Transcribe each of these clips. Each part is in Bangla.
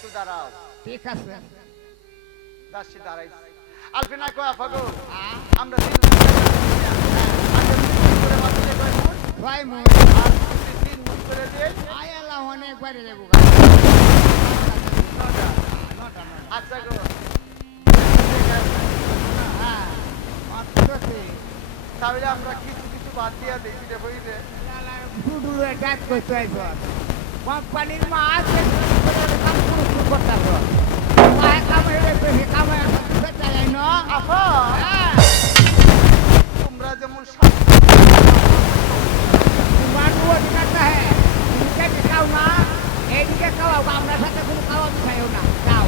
একটু দাঁড়াও। ঠিক আছে। দাসী দাঁড়াইছে আলফিনা কয়া ফাগো আমরা তিন ভাই মুই আর তিন মুঠ করে আয়ালা অনেকবারে দেবো নটা। নটা নটা। আচ্ছা গো। হ্যাঁ অন্তত তাহলে আমরা কিছু কিছু বাদ দিয়া দিই বইরে ডাক করতে কোম্পানির মাছ তোমরা যেমন হ্যাঁ খাও না এইদিকে খাওয়াও আমরা সাথে কোনো খাওয়া খাইও না যাও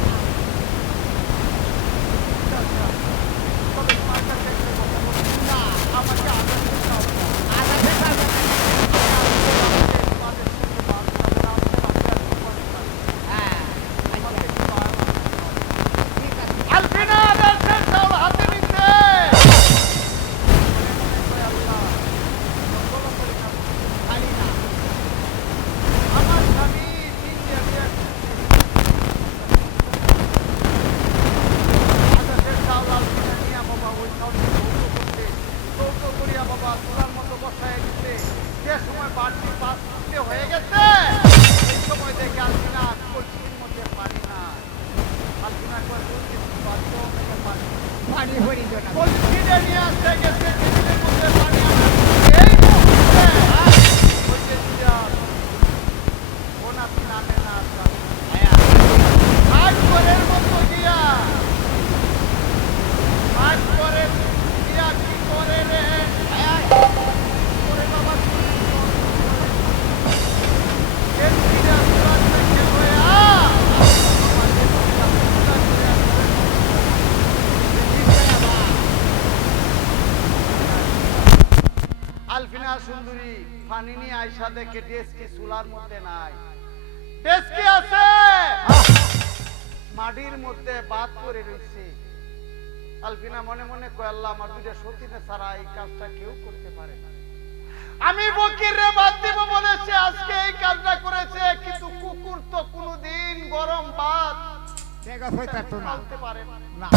তবে তোমার কাছে একটা কথা বলি। না আমাকে আদর করতে হবে না। আধা সেটা তোমাদের সঙ্গে বাদ হবে না, আমাকে বাদ দেওয়ার কোনো কথা নেই। হ্যাঁ আমাকে আচ্ছা একটু বাদ দিতে হবে। ঠিক আছে আলফিনা আদার্সের সব হাতে নিচ্ছে। খালি না আমার স্বামী তিন দিয়ে বিয়ে আদার্সের চাউল আলফিনা নিয়ে বাবা ওই চাউলকে ধৌত করছে। ধৌত করিয়া বাবা তোলার মতো বসায় দিচ্ছে। যে সময় বাড়তি পাঁচতে হয়ে গেছে এই সময় দেখে আলফিনা কলসির মধ্যে পানি না আলফিনা কয় কলসি বাড়িতে অনেকে পানি পানি ভরি জন্য কলসিটা নিয়ে আসতে গেছে টেবিলের মধ্যে পানি আনা এই মুহূর্তে ওই যে দিদা, ও নাতি নামে না আসলাম। হাট করের মতো গিয়া হাট করে গিয়া কি করে রে ওরে বাবা কি করে? এর দিদা সুরাজ থেকে হয়ে আ। আমাদের দিদা সুরাজ হয়ে আসবে। আলফিনা সুন্দরী পানি নিয়ে আয়সা দেখে ডেস্কি চুলার মধ্যে নাই। ডেস্কি আছে! মাটির মধ্যে বাদ করে রয়েছে। আলফিনা মনে মনে কয় আল্লাহ আমার দুইটা সতীনে ছাড়া এই কাজটা কেউ করতে পারে না। আমি বকির রে বাদ দিব বলেছে আজকে এই কাজটা করেছে কিন্তু কুকুর তো কোনোদিন গরম ভাত পারে না।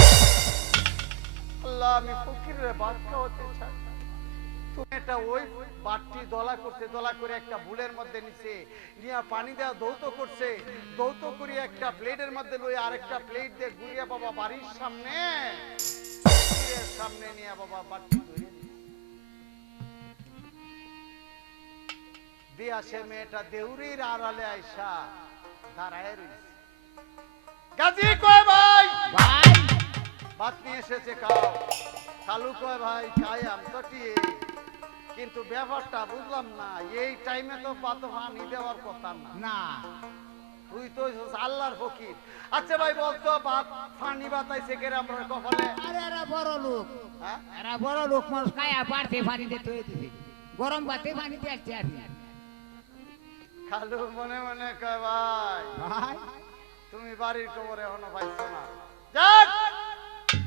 আল্লাহ আমি ফকির রে ভাত খাওয়াতে চাই। এটা ওই বাটটি দলা করছে দলা করে একটা বুলের মধ্যে নিছে নিয়ে পানি দেওয়া দৌত করছে দৌত করিয়া একটা প্লেটের মধ্যে লই আরেকটা প্লেট দিয়ে ঘুরিয়া বাবা বাড়ির সামনে সামনে নিয়ে বাবা বাটটি ধরে দিছে। দিয়া মেয়েটা দেউরির আড়ালে আইসা দাঁড়ায় রইছে। গাজী কয় ভাই? ভাই। ভাত নিয়ে এসেছে খাও। কালু কয় ভাই খাই আম চটিয়ে কিন্তু ব্যাপারটা বুঝলাম না। এই টাইমে তো পানি দেওয়ার কথা না। না। তুই তো আল্লাহর ফকির। আচ্ছা ভাই বলতো ভাত পানি বাতাইছে কেরে আমরা কপালে? আরে এরা বড় লোক। হ্যাঁ? এরা বড় লোক মানুষ খায়া পারতে পানি দিতে হইতেছে গরম ভাতে পানি দিয়ে আসছে আর কি। কালু মনে মনে কয় ভাই ভাই। তুমি বাড়ির খবর এখনও পাইছো না? যাক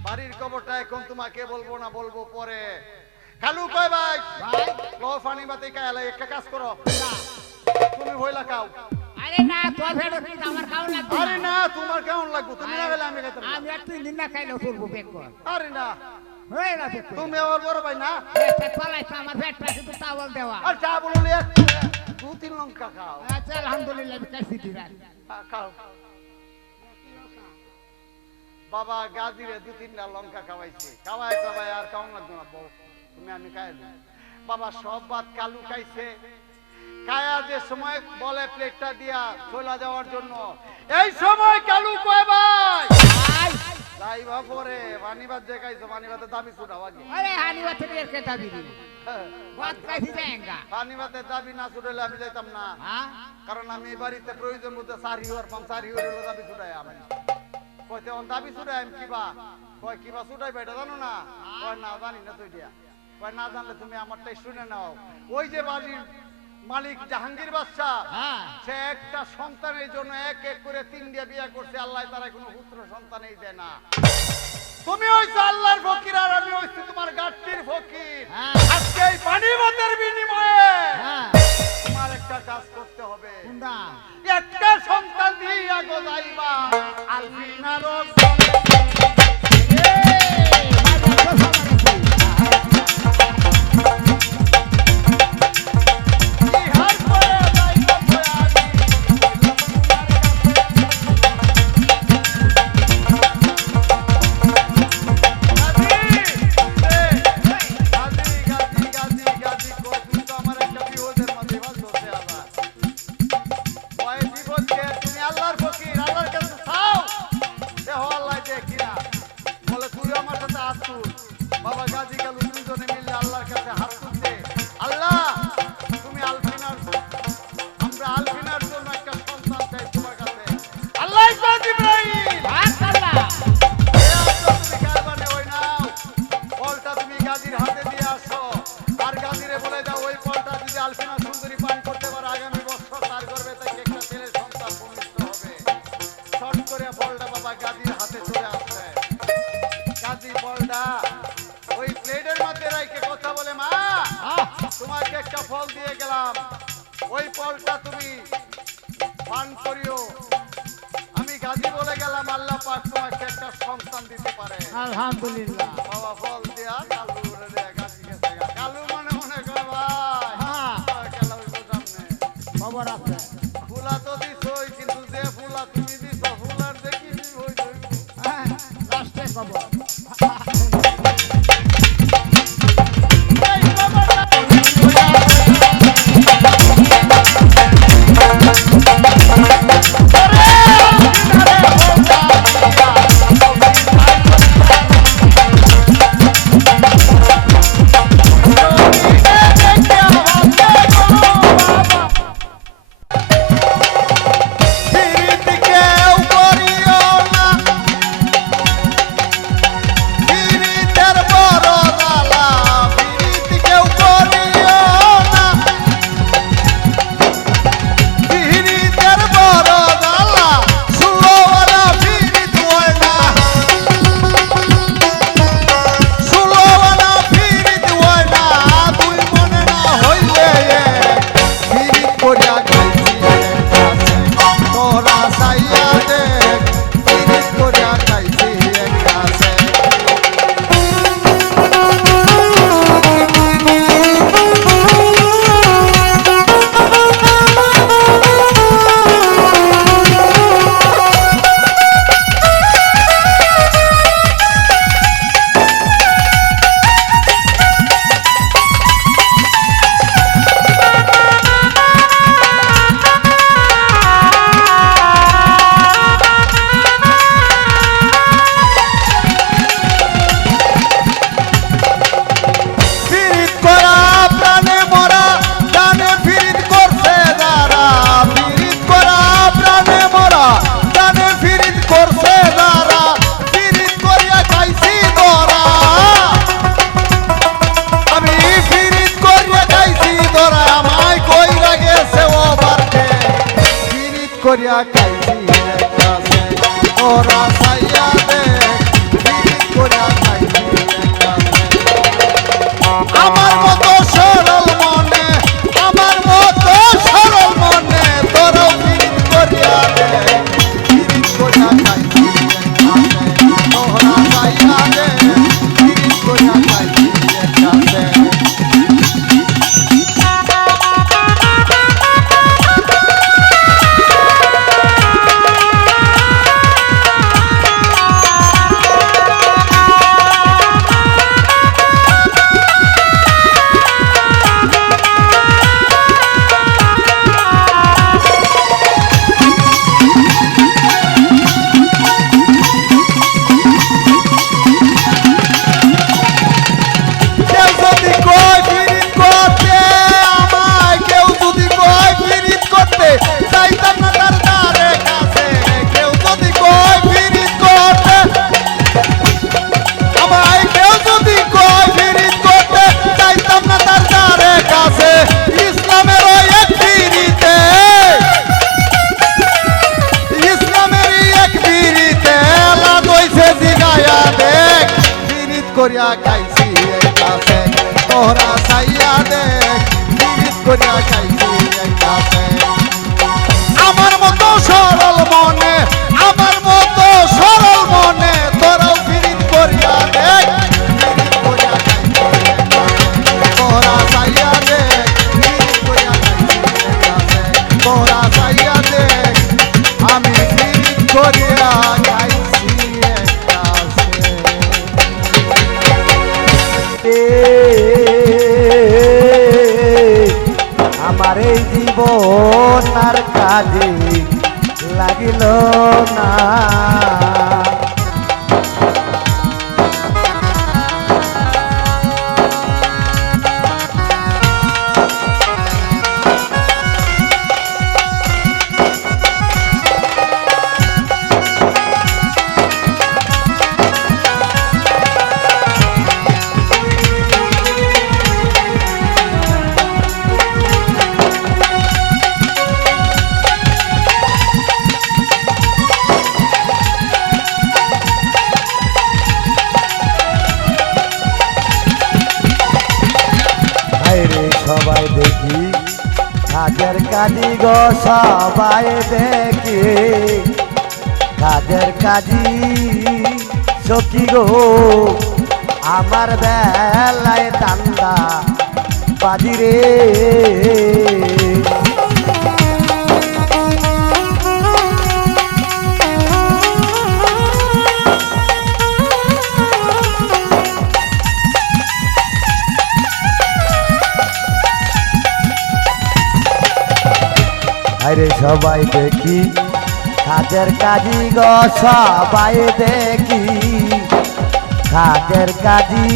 বাড়ির খবরটা এখন তোমাকে বলব না বলব পরে। কালু কয় ভাই? ভাই। লো পানি বাতাই কায়ালে একটা কাজ করো। তুমি হইলা খাও। আরে না তোর ফেরত কিন্তু আমার খাওয়া লাগবে আরে না। তোমার কেমন লাগবে? তুমি না গেলে আমি খেতে পারব। আমি আর তুই দিন না খাইলেও চলবো পেট কর। আরে না। হয়ে না পেট তুমি আমার বড় ভাই না? পেটটা চলাইছে আমার পেটটা শুধু চাवল দেওয়া। আর চা বললে দু তিন লঙ্কা খাও। আচ্ছা আলহামদুলিল্লাহ আমি কাছি দিলাম খা- খাও। বাবা গাজিরে দু তিনটা লঙ্কা খাওয়াইছে। খাওয়াই খাওয়াই আর কেমন লাগবে না বউ তুমি আমি বাবা সব ভাত কালু খাইছে। খায়া যে সময় বলে প্লেটটা দিয়া চলে যাওয়ার জন্য। এই সময় কালু কয় ভাই? যে খাইছো দাবি ছুটাও আগে আরে হানি কেটা দিবি দাবি? না ছুটাইলে আমি যাইতাম না। হ্যাঁ? কারণ আমি এই বাড়িতে প্রয়োজন মতো সারি হওয়ার পাম সারি হয়ে দাবি ছুটাই আমি। কইতে দাবি ছুটাই আমি কিবা কয় কিবা ছুটাই বেটা জানো না? কয় না জানি না তুই দিয়া কয় না জানলে তুমি আমারটাই শুনে নাও। ওই যে বাড়ির মালিক জাহাঙ্গীর বাচ্চা হ্যাঁ। সে একটা সন্তানের জন্য এক এক করে তিনটা বিয়ে করছে আল্লাহ তারা কোনো পুত্র সন্তানই দেয় না। তুমি হইছো আল্লাহর ফকির আর আমি হইছি তোমার গাঠটির ফকির। হ্যাঁ। আজকে এই পানি ভাতের বিনিময়ে হ্যাঁ। তোমার একটা কাজ করতে হবে। একটা সন্তান দিয়ে গো যাইবা আলমিনার দান করিও। আমি গাজী বলে গেলাম আল্লাহ পাক তোমাকে একটা সন্তান দিতে পারে। আলহামদুলিল্লাহ। বাবা বল দিয়া কালু আমার গো সবাই দেখি। কাজের কাজি সখী গো আমার বেলায় দান্দা বাজি আরে সবাই দেখি। কাজের কাজি গো, সবাই দেখি। কাজের কাজি,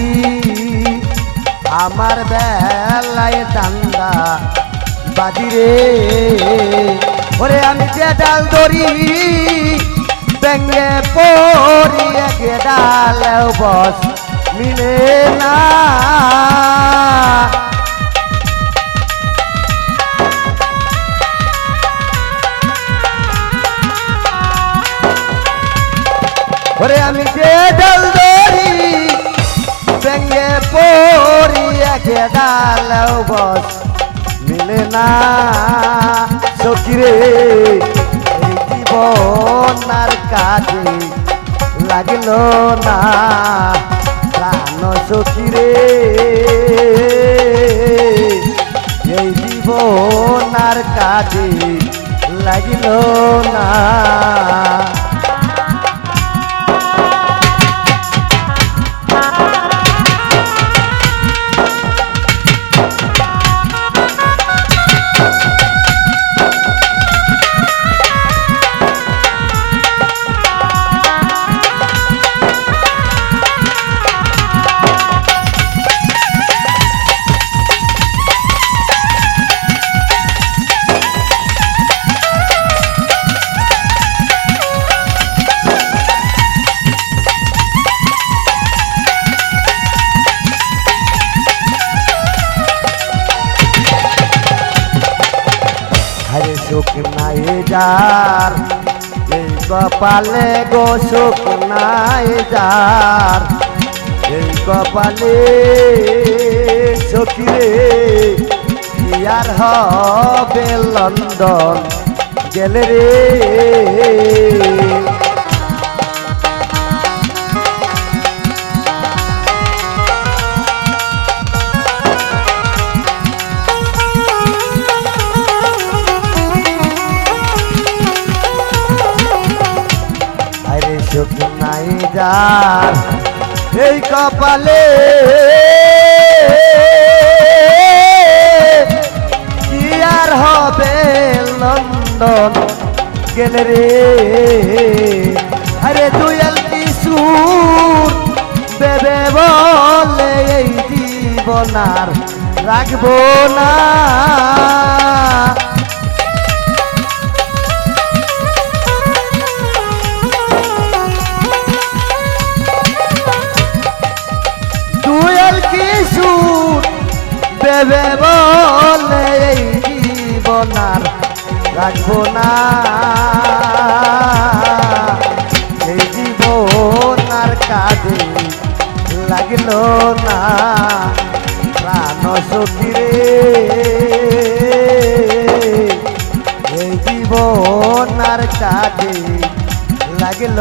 আমার বেলায় দান্দা বাজিরে ওরে আমি যে ডাল ধরি ব্যঙ্গে পড়ি একে ডালেও বস মিলে না। ওরে আমি যে ডাল ধরি ব্যঙ্গে পড়ি একে ডালেও বস। মিলে না এই জীবন আর কাজে লাগিল না। প্রাণ সকিরে এই জীবন কাজে লাগিল না। সুখ নাই যার কপালে গো সুখ নাই যার কপালে সখিরে আর হবে লন্ডন গেলে রে? যার এই কপালে কি আর হবে নন্দন গেলে রে। আরে দুয়াল কি সুর বেবে বলে এই জীবন আর রাখব না। রাখব না। এই জীবন আর কাজে লাগল না। প্রাণ সখিরে এই জীবন আর কাজে লাগল